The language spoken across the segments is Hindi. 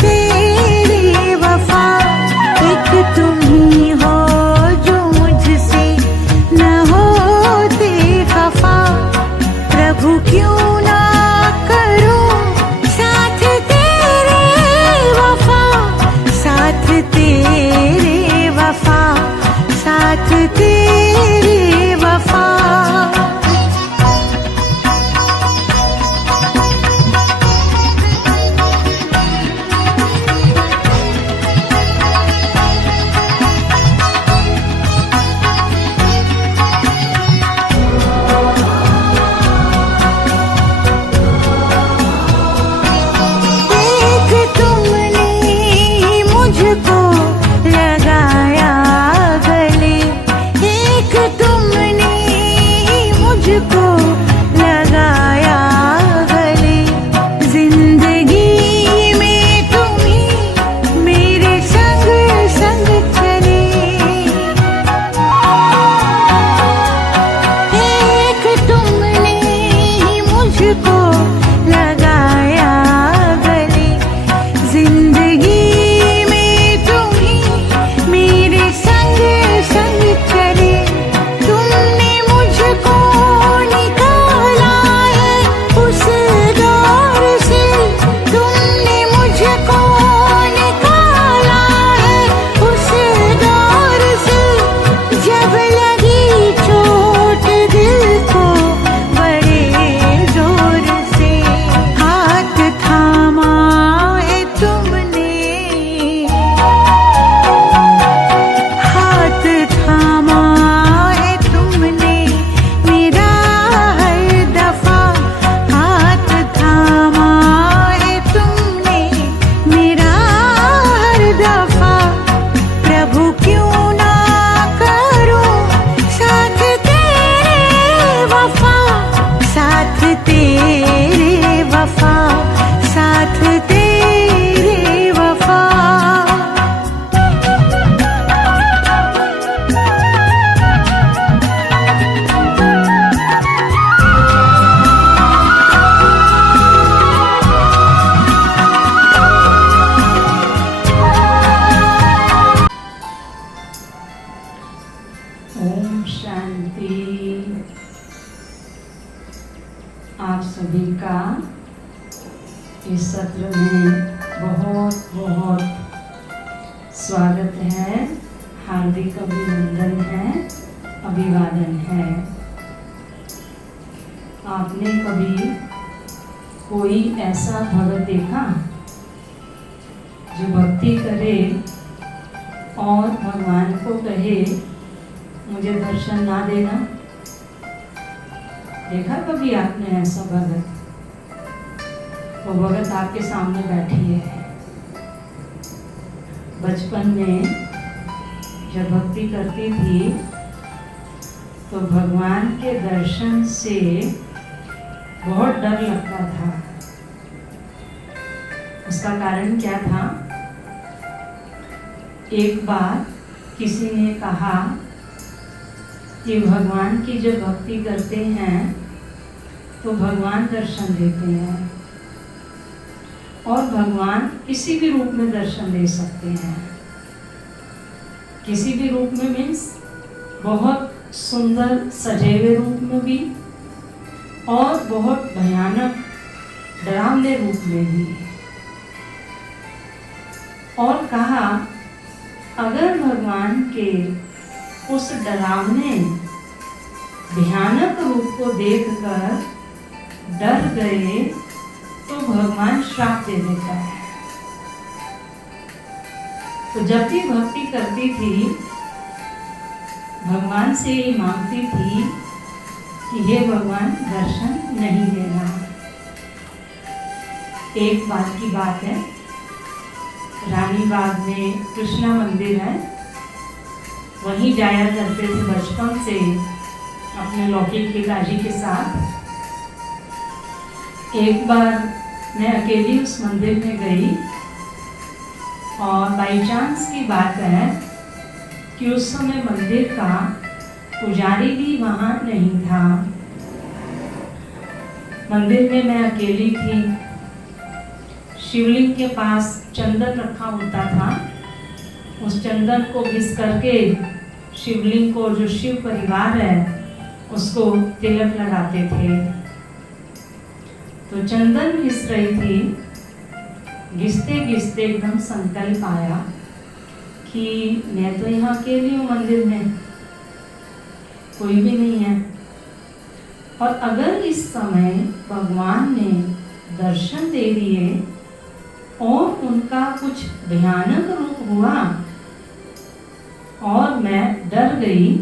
तेरी वफा, एक तुम ही हो जो मुझसे न होते खफा। प्रभु क्यों ना करूं साथ तेरे वफा, साथ तेरे वफा, साथ तेरे वफा। आप सभी का इस सत्र में बहुत बहुत स्वागत है, हार्दिक अभिनंदन है, अभिवादन है। आपने कभी कोई ऐसा भगत देखा जो भक्ति करे और भगवान को कहे मुझे दर्शन ना देना? देखा कभी आपने ऐसा भगत? वो भगत आपके सामने बैठी है। बचपन में जब भक्ति करती थी तो भगवान के दर्शन से बहुत डर लगता था। उसका कारण क्या था? एक बार किसी ने कहा कि भगवान की जब भक्ति करते हैं तो भगवान दर्शन देते हैं, और भगवान किसी भी रूप में दर्शन दे सकते हैं। किसी भी रूप में मीन्स बहुत सुंदर सजे हुए रूप में भी, और बहुत भयानक डरावने रूप में भी। और कहा अगर भगवान के उस डरावने भयानक रूप को देखकर डर गए तो भगवान श्राप दे देता है। तो जब भी भक्ति करती थी भगवान से ये मांगती थी कि हे भगवान दर्शन नहीं देना। एक बार की बात है, रानीबाग में कृष्णा मंदिर है, वहीं जाया करते थे बचपन से अपने लौकिक पिताजी के साथ। एक बार मैं अकेली उस मंदिर में गई और बाई चांस की बात है कि उस समय मंदिर का पुजारी भी वहाँ नहीं था। मंदिर में मैं अकेली थी। शिवलिंग के पास चंदन रखा होता था। उस चंदन को घिस करके शिवलिंग को, जो शिव परिवार है, उसको तिलक लगाते थे। तो चंदन घिस रही थी, घिसते घिसते एकदम संकल्प आया कि मैं तो यहाँ अकेली हूँ, मंदिर में कोई भी नहीं है, और अगर इस समय भगवान ने दर्शन दे दिए और उनका कुछ भयानक रूप हुआ और मैं डर गई,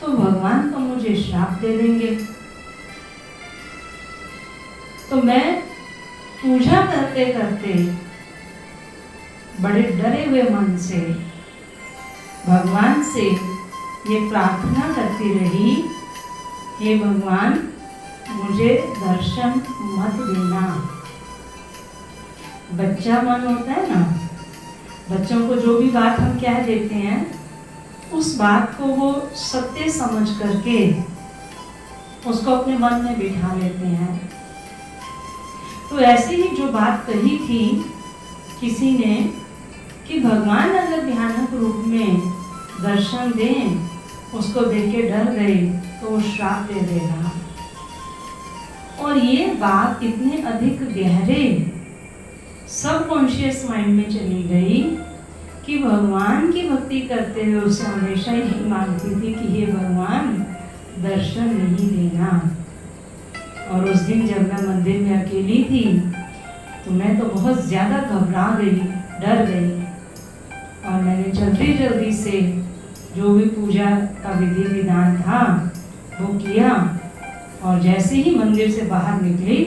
तो भगवान तो मुझे श्राप दे देंगे। तो मैं पूजा करते करते बड़े डरे हुए मन से भगवान से ये प्रार्थना करती रही, हे भगवान, मुझे दर्शन मत देना। बच्चा मन होता है ना, बच्चों को जो भी बात हम कह देते हैं, उस बात को वो सत्य समझ करके उसको अपने मन में बिठा लेते हैं। तो ऐसे ही जो बात कही थी किसी ने कि भगवान अगर भयानक रूप में दर्शन दें, उसको देख के डर गए तो वो श्राप दे देगा। और ये बात इतने अधिक गहरे सबकॉन्शियस माइंड में चली गई कि भगवान की भक्ति करते हुए उसे हमेशा यही मांगती थी कि हे भगवान, दर्शन नहीं देना। और उस दिन जब मैं मंदिर में अकेली थी तो मैं तो बहुत ज़्यादा घबरा गई, डर गई, और मैंने जल्दी जल्दी से जो भी पूजा का विधि विधान था वो किया, और जैसे ही मंदिर से बाहर निकली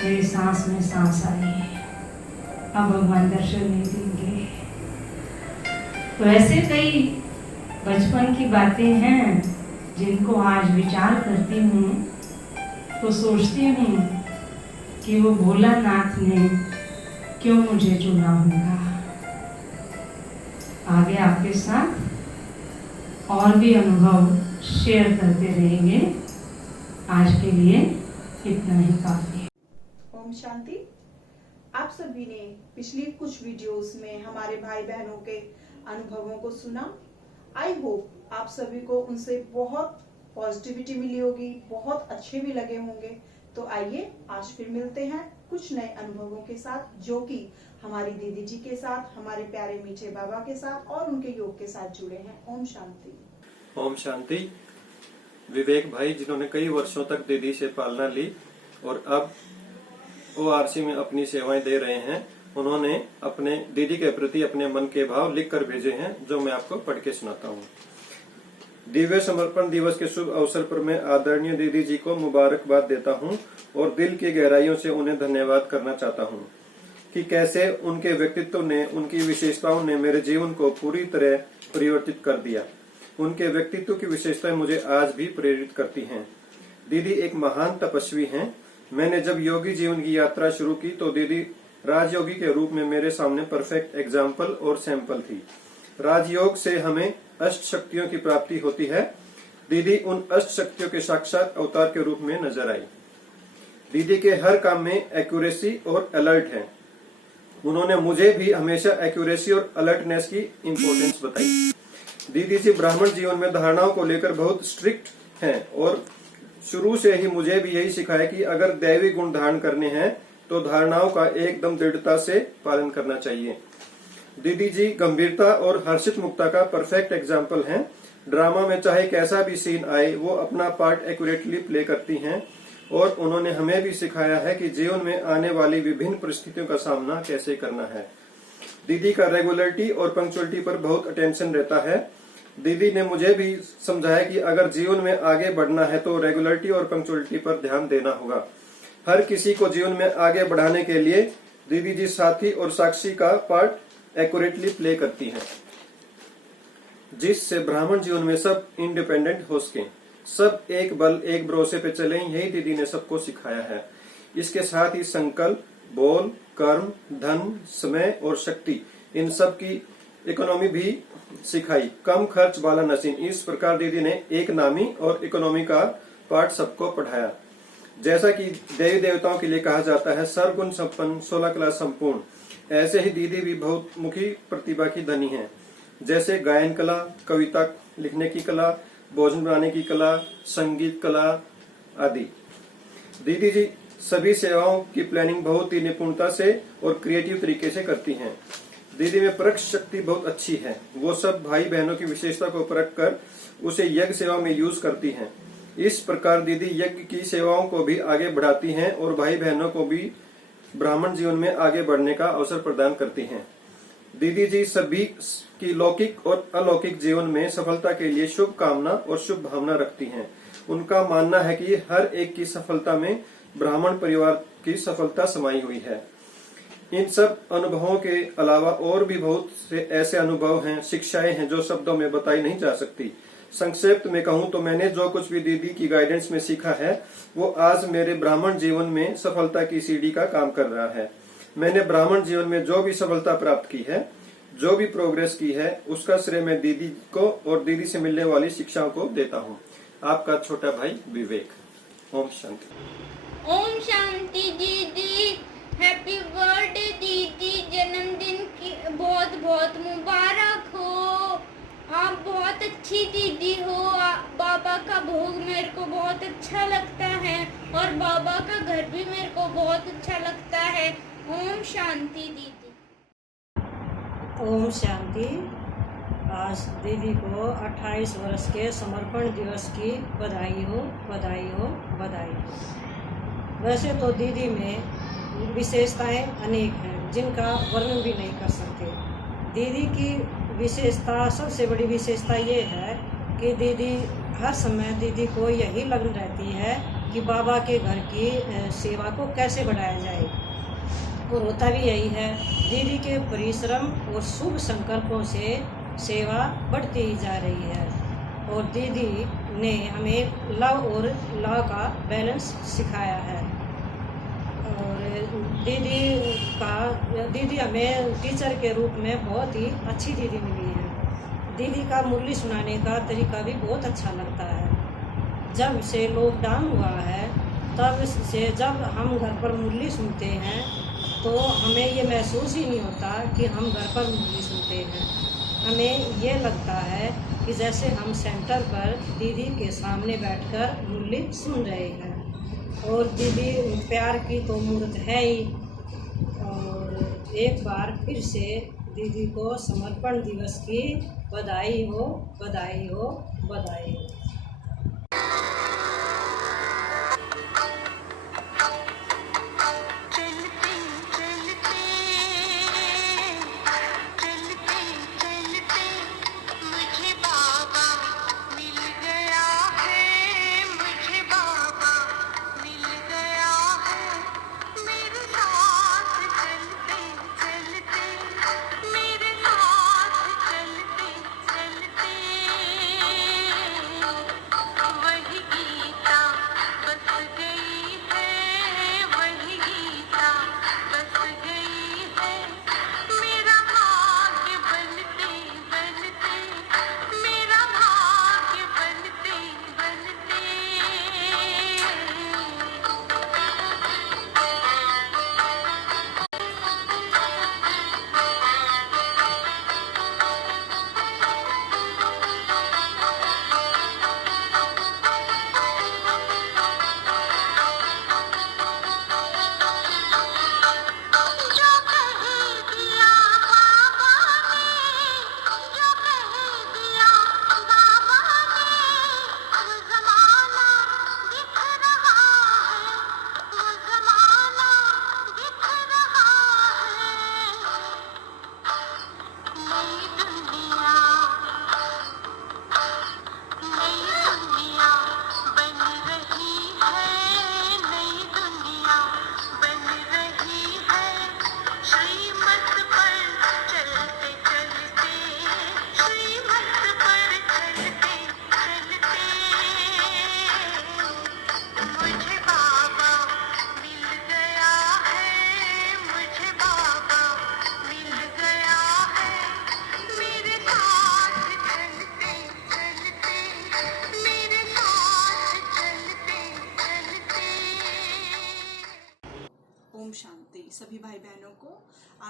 मेरी सांस में सांस आई, अब भगवान दर्शन नहीं देंगे। तो ऐसे कई बचपन की बातें हैं जिनको आज विचार करती हूँ तो सोचती हूँ कि वो भोलानाथ ने क्यों मुझे चुना होगा। आगे आपके साथ और भी अनुभव शेयर करते रहेंगे। आज के लिए इतना ही काफी है। ओम शांति। आप सभी ने पिछली कुछ वीडियोस में हमारे भाई बहनों के अनुभवों को सुना। आई होप आप सभी को उनसे बहुत पॉजिटिविटी मिली होगी, बहुत अच्छे भी लगे होंगे। तो आइए आज फिर मिलते हैं कुछ नए अनुभवों के साथ, जो कि हमारी दीदी जी के साथ, हमारे प्यारे मीठे बाबा के साथ और उनके योग के साथ जुड़े हैं। ओम शांति। ओम शांति। विवेक भाई, जिन्होंने कई वर्षों तक दीदी से पालना ली और अब ओआरसी में अपनी सेवाएं दे रहे हैं, उन्होंने अपने दीदी के प्रति अपने मन के भाव लिख कर भेजे हैं, जो मैं आपको पढ़ के सुनाता हूँ। दिव्य समर्पण दिवस के शुभ अवसर पर मैं आदरणीय दीदी जी को मुबारकबाद देता हूँ और दिल की गहराइयों से उन्हें धन्यवाद करना चाहता हूँ कि कैसे उनके व्यक्तित्व ने, उनकी विशेषताओं ने मेरे जीवन को पूरी तरह परिवर्तित कर दिया। उनके व्यक्तित्व की विशेषताएं मुझे आज भी प्रेरित करती हैं। दीदी एक महान तपस्वी हैं। मैंने जब योगी जीवन की यात्रा शुरू की तो दीदी राजयोगी के रूप में मेरे सामने परफेक्ट एग्जाम्पल और सैंपल थी। राजयोग से हमें अष्ट शक्तियों की प्राप्ति होती है। दीदी उन अष्ट शक्तियों के साक्षात अवतार के रूप में नजर आई। दीदी के हर काम में एक्यूरेसी और अलर्ट है। उन्होंने मुझे भी हमेशा एक्यूरेसी और अलर्टनेस की इम्पोर्टेंस बताई। दीदी जी ब्राह्मण जीवन में धारणाओं को लेकर बहुत स्ट्रिक्ट हैं और शुरू से ही मुझे भी यही सिखाया कि अगर दैवी गुण धारण करने हैं तो धारणाओं का एकदम दृढ़ता से पालन करना चाहिए। दीदी जी गंभीरता और हर्षित मुक्ता का परफेक्ट एग्जाम्पल हैं। ड्रामा में चाहे कैसा भी सीन आए, वो अपना पार्ट एक्यूरेटली प्ले करती हैं और उन्होंने हमें भी सिखाया है कि जीवन में आने वाली विभिन्न परिस्थितियों का सामना कैसे करना है। दीदी का रेगुलरिटी और पंक्चुअलिटी पर बहुत अटेंशन रहता है। दीदी ने मुझे भी समझाया कि अगर जीवन में आगे बढ़ना है तो रेगुलरिटी और पंक्चुअलिटी पर ध्यान देना होगा। हर किसी को जीवन में आगे बढ़ाने के लिए दीदी जी साथी और साक्षी का पार्ट एक्यूरेटली प्ले करती हैं, जिससे ब्राह्मण जीवन में सब इंडिपेंडेंट हो सके, सब एक बल एक भरोसे पे चले। यही दीदी ने सबको सिखाया है। इसके साथ ही संकल्प, बोल, कर्म, धन, समय और शक्ति, इन सब की इकोनॉमी भी सिखाई। कम खर्च वाला नसीन। इस प्रकार दीदी ने एक नामी और इकोनॉमी का पार्ट सबको पढ़ाया। जैसा कि देवी देवताओं के लिए कहा जाता है सर्वगुण संपन्न 16 कला संपूर्ण, ऐसे ही दीदी भी बहुत मुखी प्रतिभा की धनी है। जैसे गायन कला, कविता लिखने की कला, भोजन बनाने की कला, संगीत कला आदि। दीदी जी सभी सेवाओं की प्लानिंग बहुत ही निपुणता से और क्रिएटिव तरीके से करती हैं। दीदी में परख शक्ति बहुत अच्छी है। वो सब भाई बहनों की विशेषता को परख कर उसे यज्ञ सेवा में यूज करती हैं। इस प्रकार दीदी यज्ञ की सेवाओं को भी आगे बढ़ाती हैं और भाई बहनों को भी ब्राह्मण जीवन में आगे बढ़ने का अवसर प्रदान करती हैं। दीदी जी सभी की लौकिक और अलौकिक जीवन में सफलता के लिए शुभ कामना और शुभ भावना रखती हैं। उनका मानना है कि हर एक की सफलता में ब्राह्मण परिवार की सफलता समाई हुई है। इन सब अनुभवों के अलावा और भी बहुत से ऐसे अनुभव हैं, शिक्षाएं हैं जो शब्दों में बताई नहीं जा सकती। संक्षेप में कहूं तो मैंने जो कुछ भी दीदी की गाइडेंस में सीखा है वो आज मेरे ब्राह्मण जीवन में सफलता की सीढ़ी का काम कर रहा है। मैंने ब्राह्मण जीवन में जो भी सफलता प्राप्त की है, जो भी प्रोग्रेस की है, उसका श्रेय मैं दीदी को और दीदी से मिलने वाली शिक्षाओं को देता हूँ। आपका छोटा भाई विवेक। ओम शांति। ओम शांति दीदी। हैप्पी बर्थडे दीदी, जन्मदिन की बहुत बहुत मुबारक हो। आप बहुत अच्छी दीदी हो। बाबा का भोग मेरे को बहुत अच्छा लगता है और बाबा का घर भी मेरे को बहुत अच्छा लगता है। ओम शांति दीदी। ओम शांति। आज दीदी को 28 वर्ष के समर्पण दिवस की बधाई हो, बधाई हो, बधाई हो। वैसे तो दीदी में विशेषताएं अनेक हैं जिनका वर्णन भी नहीं कर सकते। दीदी की विशेषता, सबसे बड़ी विशेषता ये है कि दीदी हर समय दीदी को यही लगन रहती है कि बाबा के घर की सेवा को कैसे बढ़ाया जाए, और होता भी यही है। दीदी के परिश्रम और शुभ संकल्पों से सेवा बढ़ती ही जा रही है और दीदी ने हमें लव और लॉ का बैलेंस सिखाया है। और दीदी हमें टीचर के रूप में बहुत ही अच्छी दीदी मिली है। दीदी का मुरली सुनाने का तरीका भी बहुत अच्छा लगता है। जब से लॉकडाउन हुआ है तब से जब हम घर पर मुरली सुनते हैं तो हमें ये महसूस ही नहीं होता कि हम घर पर मुरली सुनते हैं। हमें ये लगता है कि जैसे हम सेंटर पर दीदी के सामने बैठकर मुरली सुन रहे हैं। और दीदी प्यार की तो मूर्त है ही। और एक बार फिर से दीदी को समर्पण दिवस की बधाई हो, बधाई हो, बधाई हो।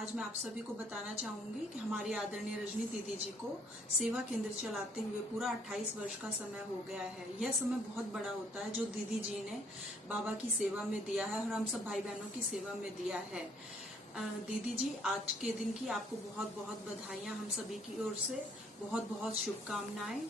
आज मैं आप सभी को बताना चाहूंगी कि हमारी आदरणीय रजनी दीदी जी को सेवा केंद्र चलाते हुए पूरा 28 वर्ष का समय हो गया है। यह समय बहुत बड़ा होता है जो दीदी जी ने बाबा की सेवा में दिया है और हम सब भाई बहनों की सेवा में दिया है। दीदी जी, आज के दिन की आपको बहुत बहुत बधाइयाँ हम सभी की ओर से, बहुत बहुत शुभकामनाएं।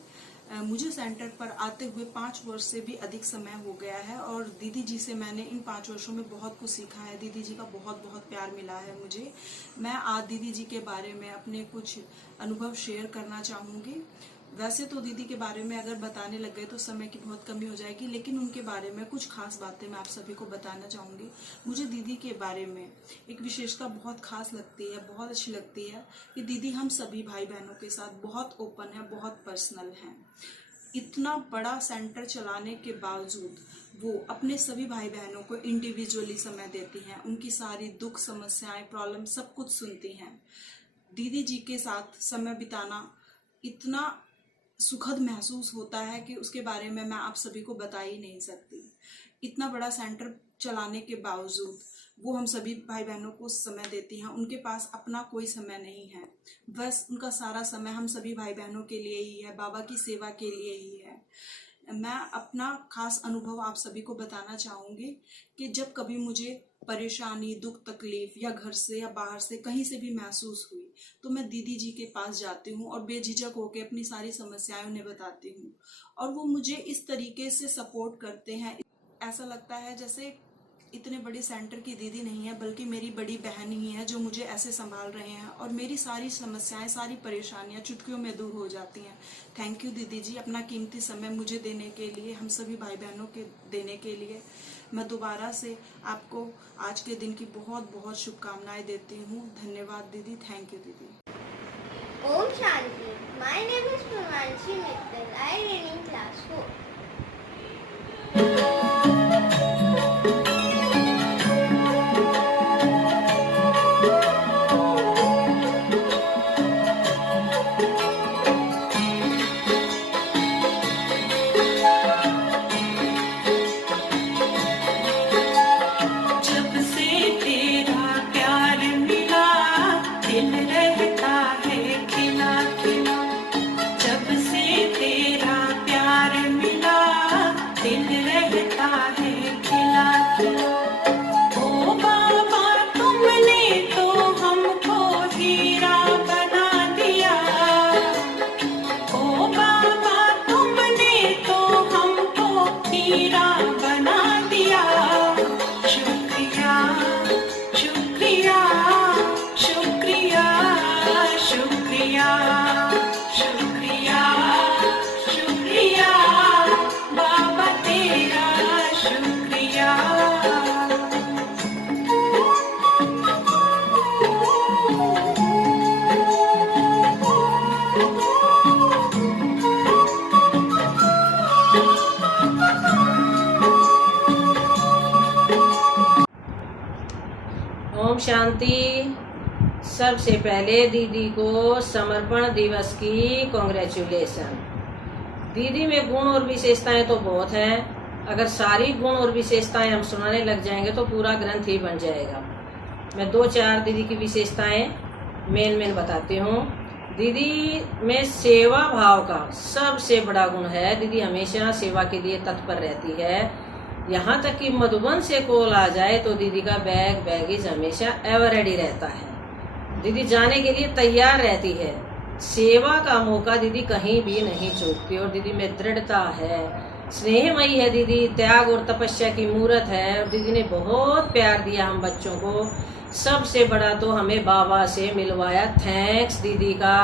मुझे सेंटर पर आते हुए 5 वर्ष से भी अधिक समय हो गया है और दीदी जी से मैंने इन 5 वर्षों में बहुत कुछ सीखा है। दीदी जी का बहुत बहुत प्यार मिला है मुझे। मैं आज दीदी जी के बारे में अपने कुछ अनुभव शेयर करना चाहूँगी। वैसे तो दीदी के बारे में अगर बताने लग गए तो समय की बहुत कमी हो जाएगी, लेकिन उनके बारे में कुछ खास बातें मैं आप सभी को बताना चाहूँगी। मुझे दीदी के बारे में एक विशेषता बहुत खास लगती है, बहुत अच्छी लगती है कि दीदी हम सभी भाई बहनों के साथ बहुत ओपन है, बहुत पर्सनल हैं। इतना बड़ा सेंटर चलाने के बावजूद वो अपने सभी भाई बहनों को इंडिविजुअली समय देती हैं, उनकी सारी दुख समस्याएं प्रॉब्लम सब कुछ सुनती हैं। दीदी जी के साथ समय बिताना इतना सुखद महसूस होता है कि उसके बारे में मैं आप सभी को बता ही नहीं सकती। इतना बड़ा सेंटर चलाने के बावजूद वो हम सभी भाई बहनों को समय देती हैं। उनके पास अपना कोई समय नहीं है, बस उनका सारा समय हम सभी भाई बहनों के लिए ही है, बाबा की सेवा के लिए ही है। मैं अपना खास अनुभव आप सभी को बताना चाहूँगी कि जब कभी मुझे परेशानी, दुख, तकलीफ या घर से या बाहर से कहीं से भी महसूस हुई तो मैं दीदी जी के पास जाती हूँ और बेझिझक होकर अपनी सारी समस्याएं उन्हें बताती हूँ और वो मुझे इस तरीके से सपोर्ट करते हैं। ऐसा लगता है जैसे इतने बड़े सेंटर की दीदी नहीं है बल्कि मेरी बड़ी बहन ही है जो मुझे ऐसे संभाल रहे हैं और मेरी सारी समस्याएं, सारी परेशानियां चुटकियों में दूर हो जाती हैं। थैंक यू दीदी जी, अपना कीमती समय मुझे देने के लिए, हम सभी भाई बहनों के देने के लिए। मैं दोबारा से आपको आज के दिन की बहुत बहुत शुभकामनाएं देती हूँ। धन्यवाद दीदी, थैंक यू दीदी। ओम शांति। My name is Pramanshi Mittal. I read in class 4। ओम शांति। सबसे पहले दीदी को समर्पण दिवस की कॉन्ग्रेचुलेसन। दीदी में गुण और विशेषताएं तो बहुत हैं। अगर सारी गुण और विशेषताएं हम सुनाने लग जाएंगे तो पूरा ग्रंथ ही बन जाएगा। मैं 2-4 दीदी की विशेषताएं मेन बताती हूँ। दीदी में सेवा भाव का सबसे बड़ा गुण है। दीदी हमेशा सेवा के लिए तत्पर रहती है। यहाँ तक कि मधुबन से कॉल आ जाए तो दीदी का बैगेज हमेशा एवर रेडी रहता है। दीदी जाने के लिए तैयार रहती है। सेवा का मौका दीदी कहीं भी नहीं चूकती और दीदी में दृढ़ता है। स्नेहमयी है दीदी, त्याग और तपस्या की मूर्त है और दीदी ने बहुत प्यार दिया हम बच्चों को। सबसे बड़ा तो हमें बाबा से मिलवाया। थैंक्स दीदी का।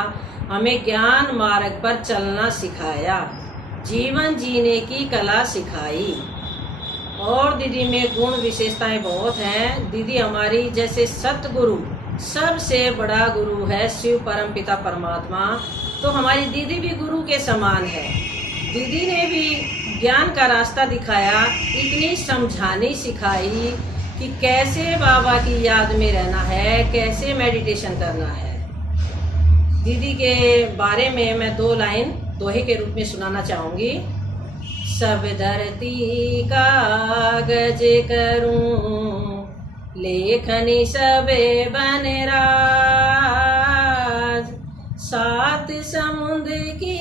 हमें ज्ञान मार्ग पर चलना सिखाया, जीवन जीने की कला सिखाई। और दीदी में गुण विशेषताएं बहुत हैं। दीदी हमारी जैसे सतगुरु, सबसे बड़ा गुरु है शिव परम पिता परमात्मा, तो हमारी दीदी भी गुरु के समान है। दीदी ने भी ज्ञान का रास्ता दिखाया, इतनी समझानी सिखाई कि कैसे बाबा की याद में रहना है, कैसे मेडिटेशन करना है। दीदी के बारे में मैं 2 लाइन दोहे के रूप में सुनाना चाहूंगी। सब धरती कागज करूं, लेखनी सबे बनराज, सात समुद्र की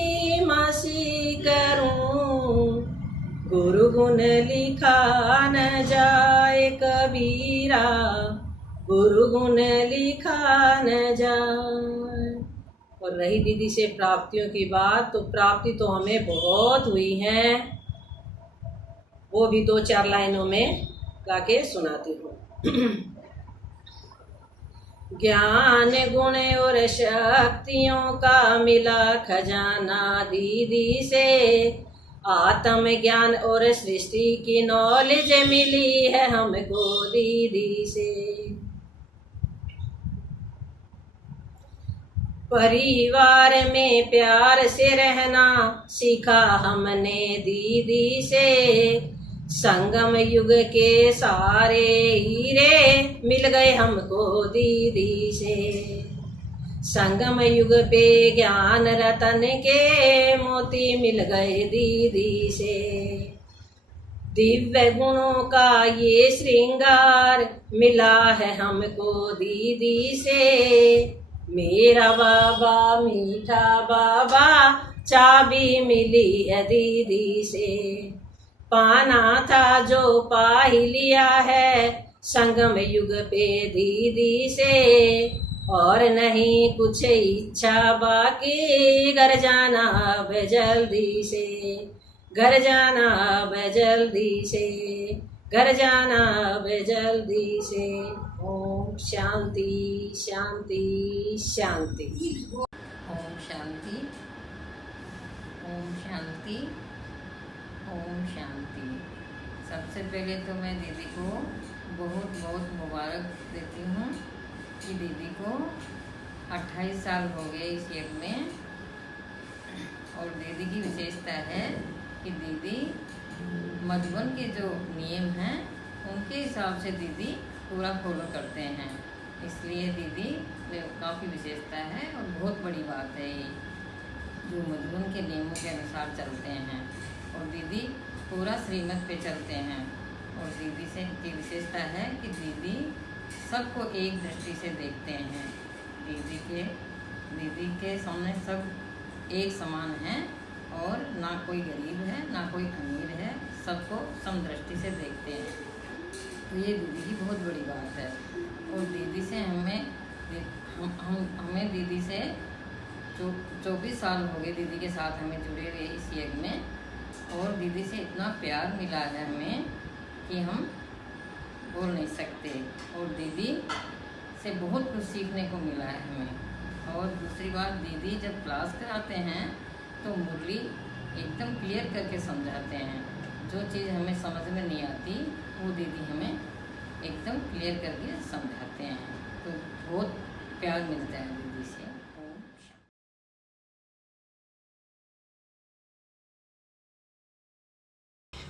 मासी करूं, गुरु गुण लिखा न जाए कबीरा, गुरु गुण लिखा न जाए। और रही दीदी से प्राप्तियों की बात, तो प्राप्ति तो हमें बहुत हुई है, वो भी 2-4 लाइनों में गा के सुनाती हूँ। ज्ञान गुण और शक्तियों का मिला खजाना दीदी से, आत्म ज्ञान और सृष्टि की नॉलेज मिली है हमको दीदी से। परिवार में प्यार से रहना सीखा हमने दीदी से, संगम युग के सारे हीरे मिल गए हमको दीदी से। संगम युग पे ज्ञान रतन के मोती मिल गए दीदी से। दिव्य गुणों का ये श्रृंगार मिला है हमको दीदी से। मेरा बाबा मीठा बाबा चाबी मिली है दीदी से। पाना था जो पा ही लिया है संगम युग पे दीदी से, और नहीं कुछ इच्छा बाकी, घर जाना अब जल्दी से, घर जाना अब जल्दी से, घर जाना अब जल्दी से। ओम शांति शांति शांति। ओम शांति, ओम शांति, ओम शांति। सबसे पहले तो मैं दीदी को बहुत बहुत मुबारक देती हूँ कि दीदी को 28 साल हो गए इस योग में। और दीदी की विशेषता है कि दीदी मधुबन के जो नियम हैं उनके हिसाब से दीदी पूरा फॉलो करते हैं, इसलिए दीदी में काफ़ी विशेषता है और बहुत बड़ी बात है ये, जो मधुबन के नियमों के अनुसार चलते हैं और दीदी पूरा श्रीमत पे चलते हैं। और दीदी से की विशेषता है कि दीदी सबको एक दृष्टि से देखते हैं। दीदी के सामने सब एक समान हैं और ना कोई गरीब है ना कोई अमीर है, सबको समदृष्टि से देखते हैं। तो ये दीदी की बहुत बड़ी बात है। और दीदी से हमें दीदी से 24 साल हो गए दीदी के साथ हमें जुड़े हुए इस यज्ञ में। और दीदी से इतना प्यार मिला है हमें कि हम बोल नहीं सकते। और दीदी से बहुत कुछ सीखने को मिला है हमें। और दूसरी बात, दीदी जब क्लास कराते हैं तो मुरली एकदम क्लियर करके समझाते हैं। जो चीज़ हमें समझ में नहीं आती वो दीदी हमें एकदम क्लियर करके समझाते हैं। तो बहुत प्यार मिलता है दीदी से।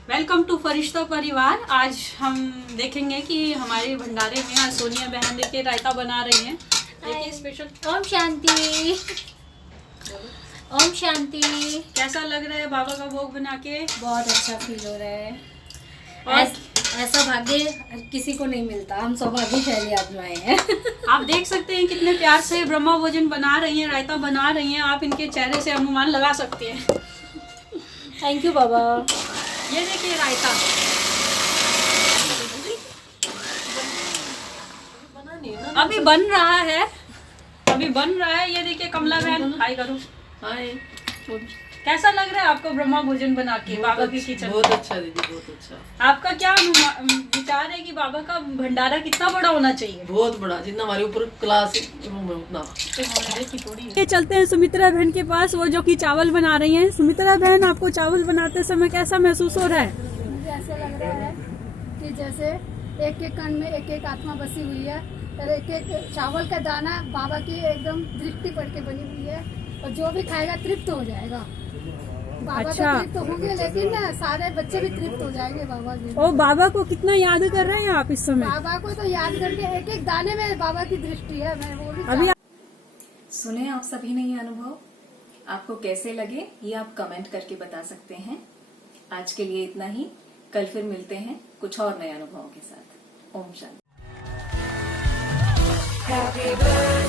वेलकम टू फरिश्ता परिवार। आज हम देखेंगे कि हमारे भंडारे में आज सोनिया बहन देखिए रायता बना रही हैं। देखिए स्पेशल। ओम शांति, ओम शांति। कैसा लग रहा है बाबा का भोग बना के? बहुत अच्छा फील हो रहा है। और ऐसा भाग्य किसी को नहीं मिलता, हम सौभाग्यशाली आत्माएं हैं। आप देख सकते हैं कितने प्यार से ब्रह्मा भोजन बना रही हैं, रायता बना रही हैं। आप इनके चेहरे से अनुमान लगा सकते हैं। थैंक यू बाबा। ये देखिए रायता अभी बन रहा है, अभी बन रहा है। ये देखिए कमला बहन, हाय करो। हाय। कैसा लग रहा है आपको ब्रह्मा भोजन बना के बाबा की किचन? बहुत अच्छा दीदी, बहुत अच्छा। आपका क्या विचार है कि बाबा का भंडारा कितना बड़ा होना चाहिए? बहुत बड़ा, जितना हमारे ऊपर क्लास उतना। ये चलते हैं सुमित्रा बहन के पास, वो जो कि चावल बना रही हैं। सुमित्रा बहन, आपको चावल बनाते समय कैसा महसूस हो रहा है? मुझे ऐसा लग रहा है कि जैसे एक एक कण में एक एक आत्मा बसी हुई है और एक एक चावल का दाना बाबा की एकदम दृष्टि पड़ के बनी हुई है, और जो भी खाएगा तृप्त हो जाएगा। बाबा अच्छा। तो तृप्त होंगे, लेकिन ना सारे बच्चे भी तृप्त हो जाएंगे बाबा के। और बाबा को कितना याद कर रहे हैं आप इस समय? बाबा को तो याद करके एक एक दाने में बाबा की दृष्टि है। मैं बोल रही अभी सुने आप सभी ने ये अनुभव, आपको कैसे लगे ये आप कमेंट करके बता सकते हैं। आज के लिए इतना ही, कल फिर मिलते हैं कुछ और नए अनुभवों के साथ। ओम शांति। Happy birthday